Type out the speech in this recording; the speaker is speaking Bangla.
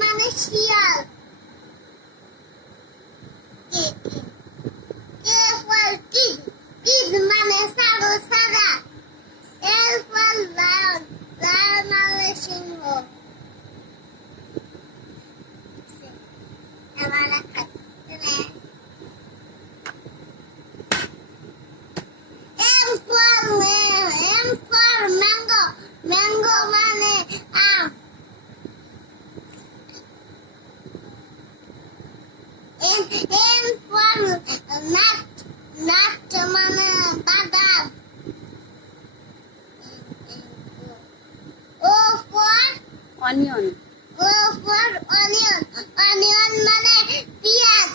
মানে শিয়াল। কে ফল কিড মানে সারো সাদা। এল ফল লায়ন মানে সিংহ। এবার একটা এম ফর ম্যাঙ্গো মানে আম। এম ফর নাট মানে বাদাম। O for onion. অনিয়ন মানে পেঁয়াজ।